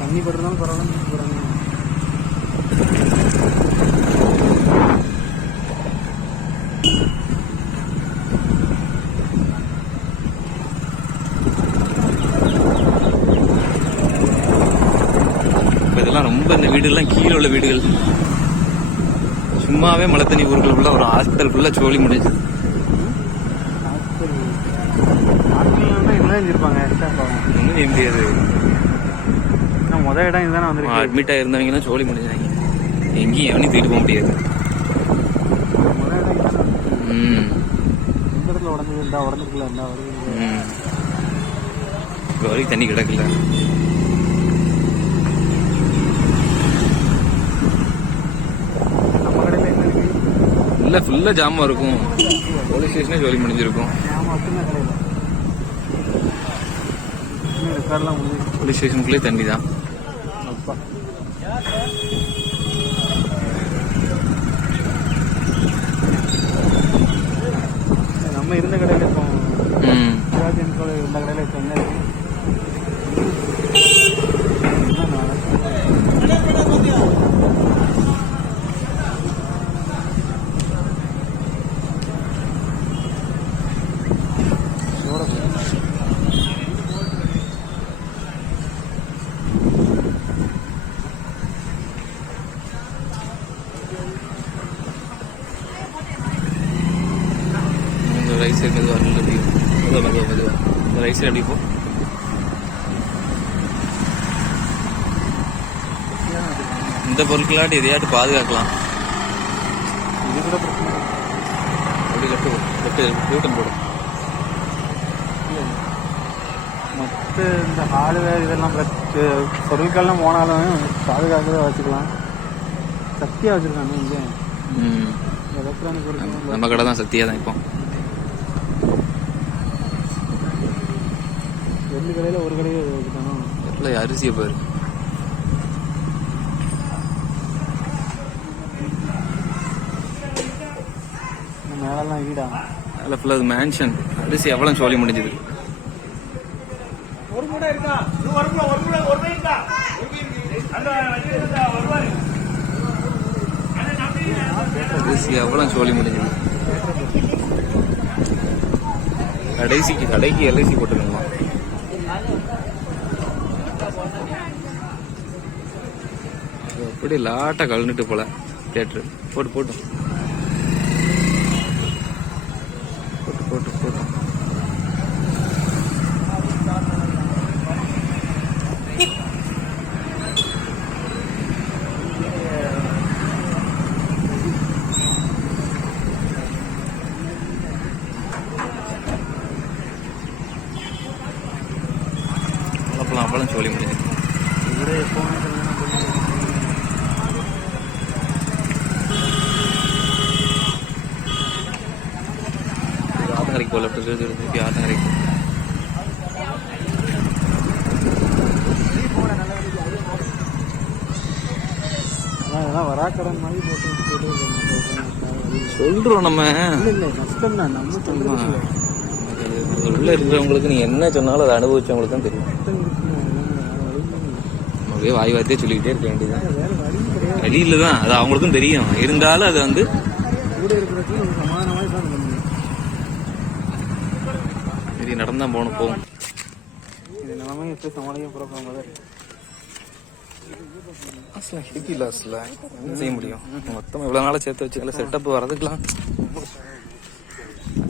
தண்ணி படுறதாலும் பரவாயில்ல போகிறாங்க இப்ப இதெல்லாம் ரொம்ப இந்த வீடுகள்லாம் கீழே உள்ள வீடுகள். சும்மாவே மழை தண்ணி ஊர்கள் ஃபுல்லாக வரும் ஹாஸ்பிட்டல் ஃபுல்லாக சோழி முடிஞ்சு. ஹாஸ்பிட்டல்னா இதெல்லாம் செஞ்சிருப்பாங்க? எக்ஸ்ட்ரா பாவம்? ஒன்றும் முடியாது. முத இடம் இதுதானே வந்திருக்கு. அட்மிட் ஆயிருந்தவங்கன்னா சோழி முடிஞ்சாங்க. எங்கேயும் எவனையும் தூக்கிட்டு போக முடியாது. ம். இப்போ வரைக்கும் தண்ணி கிடக்கல. இல்லை ஃபுல்லாக ஜாமாக இருக்கும். போலீஸ் ஸ்டேஷனே ஜோலி முடிஞ்சிருக்கும். போலீஸ் ஸ்டேஷனுக்குள்ளே தண்ணி தான் அப்பா நம்ம இருந்த கடையில் இப்போ ம் சிவாஜி அன்கோல இருந்த கடையில் இப்போ என்ன இருக்கு என்ன நடக்குது? சோட போகுது. இந்த ரைட் சைடு மெதுவாக இருக்கு அப்படி மெதுவாக மெதுவாக மெதுவாக சைடு அப்படி போ. இந்த பொருட்களாட்டி எதையாட்டு பாதுகாக்கலாம். இது கூட பிரச்சனை. அப்படி கட்டு யூட்டன் போடும் மற்ற இந்த ஹார்ட்வேர் இதெல்லாம் பொருட்கள்லாம் போனாலும் பாதுகாக்கவே வச்சுக்கலாம். சக்தியாக வச்சுருக்காங்க இங்கே. எலக்ட்ரானிக் நம்ம கடை தான் சத்தியாக தான் இப்போ. ரெண்டு கடையில் ஒரு கடையில் வச்சுட்டானோ எவ்வளோ அரிசியை பாரு. இந்த மேலெல்லாம் வீடா? அதில் ஃபுல்லாக அது மேன்ஷன் அரிசி எவ்வளோ சோழி முடிஞ்சது. ஒரு மூடை இருக்கா? ஒரு மூடை ஒரு மூடை ஒரு மூடை இருக்கா? அரிசி எவ்வளோ சோழி முடிஞ்சது. கடைசிக்கு கடைக்கு எல்ஐசி போட்டுருங்கம்மா அப்படி லாட்டா கலந்துட்டு போல. தேட்ரு போட்டு போட்டு. போட்டு போட்டு போட்டு. அப்பளம் அப்பளம் சோழி முடிஞ்சது வராக்கடன் மாதிரி போட்டு போட்டு சொல்றோம் நம்ம. கஷ்டம் தான் உள்ள இருக்கிறவங்களுக்கு நீ என்ன சொன்னாலும் அதை அனுபவிச்சவங்களுக்கு தான் தெரியும். அப்படியே வாய் வார்த்தையே சொல்லிக்கிட்டே இருக்க வேண்டியதுதான் வேற வழியும் கிடையாது. வழியில தான். அது அவங்களுக்கும் தெரியும். இருந்தாலும் அது வந்து கூட இருக்கிறதுக்கு ஒரு சமாதானமாக தான் பண்ணணும் சரி நடந்தான் போகணும் போகும் இது நிலைமை எப்படி சமாளிக்க போகிறோம் லாஸ்ட்ல ஹெவி லாஸ்ட்ல என்ன செய்ய முடியும்? மொத்தம் இவ்வளவு நாளா சேர்த்து வச்சுக்கல செட்டப் வரதுக்கெல்லாம்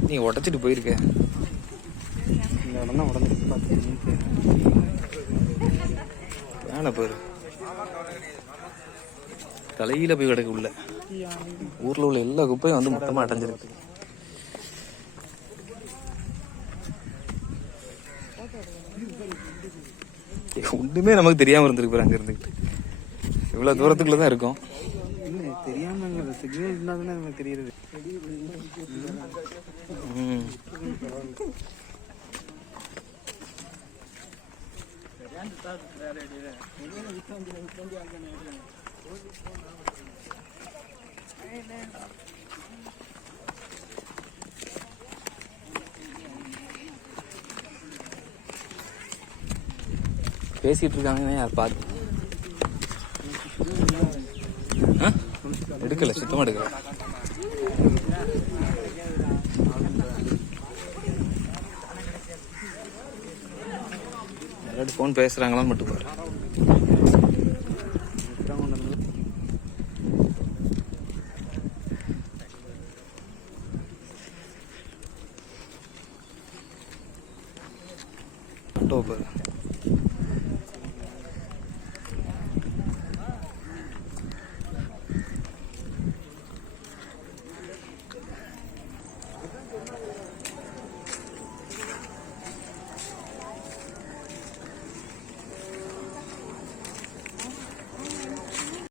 நீ உடைச்சிட்டு போயிருக்க. இந்த இடம் தான் உடஞ்சிருக்கு பார்த்துக்கிட்டு வேணை பாரு தலையில போய் கிடக்கு உள்ள. ஊர்ல உள்ள எல்லா குப்பையும் வந்து மொத்தமா அடைஞ்சிருக்கு. ரெண்டுமே நமக்கு தெரியாமல் இருந்திருக்கு அங்கே இருந்துக்கிட்டு இவ்வளோ தூரத்துக்குள்ள தான் இருக்கும் இல்லை சிக்னல் இருந்தால் தானே நமக்கு தெரியுது ம். பேசிகிட்டு இருக்காங்கன்னு யார் பார்த்து எடுக்கலை எடுக்கல சுத்தமா எடுக்கல. யாராவது ஃபோன் பேசுறாங்களான்னு மட்டும் பாரு. இதான்